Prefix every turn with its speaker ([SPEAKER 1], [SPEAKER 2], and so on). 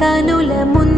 [SPEAKER 1] కనుల ముందు